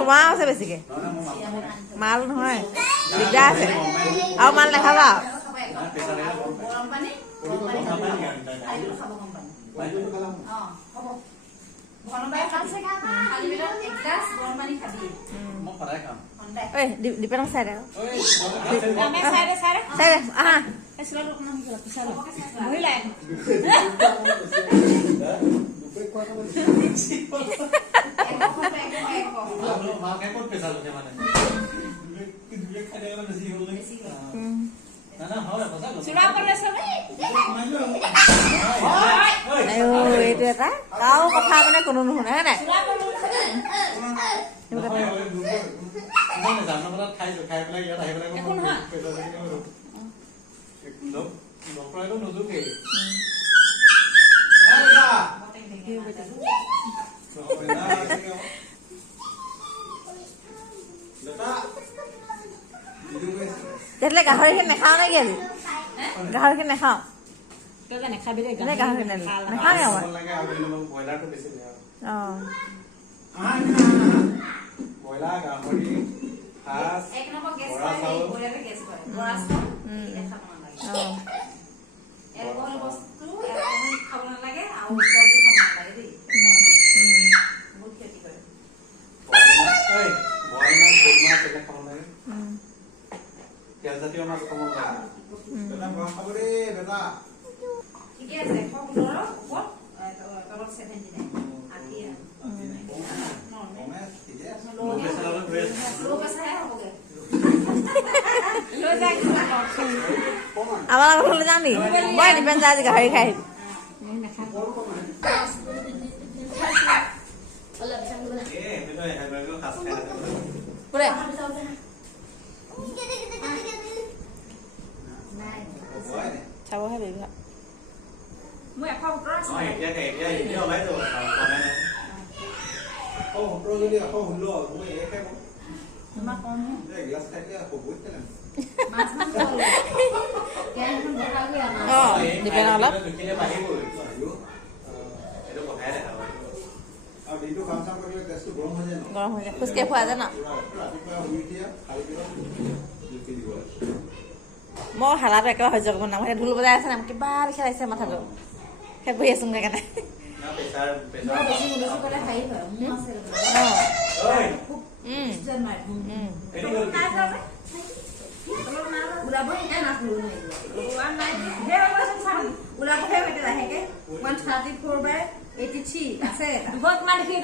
তোমাৰ আছে বেছিকে মাল নহয় দিগদাৰ আছে আৰু মাল নাখাবা দীপেনক চাই দে আহা এইটো এটা কাৰো কথা মানে কোনো নুশুনে হয় নাই তেতিয়াহ'লে গাহৰিখিনি নাখাওঁ নেকি আজি গাহৰিখিনি নাখাওঁ গাহৰি নাখাওঁ জাতীয় মাছ খাব লাগে দাদা ঠিকে আছে 115 ওপৰত তলত 79 আকি আমাৰ ঘৰলৈ যাওঁ নি মই দীপেন যায় আজি গাহৰি খাই চাবহে বেবি মই 117 নহয় এতিয়া ওলাই যাব যদি 116 মই একে তোমাক কম গ্লাছ খাইলে বহুত তেল মাছ মাছ কেন বড়া গয়া না দীপেন অলপ দুকিলে বাহিব এটো কথাই দেখা আৰু দিনটো কাম চাম কৰিলে গেছটো গৰম হৈ যায় ন গৰম হৈ যায় খুচকে খোৱা যায় ন ৰাতিপুৱা শুই দিয়া খালি দিবা জুতি দিব মই হালাটো একেবাৰে সহ্য কৰিব নোৱাৰো ঢোল বজাই আছে না কিবা খেলাইছে মাথাটো সেই বহি আছো সেইকাৰণে বেছি মুলুচি কৰে খাই হয় মু আছে ওলাব এ নাছিল ওৱান নাই হে ওলাব হে বেটা লাহেকে 134/83 আছে বহুত মানে কি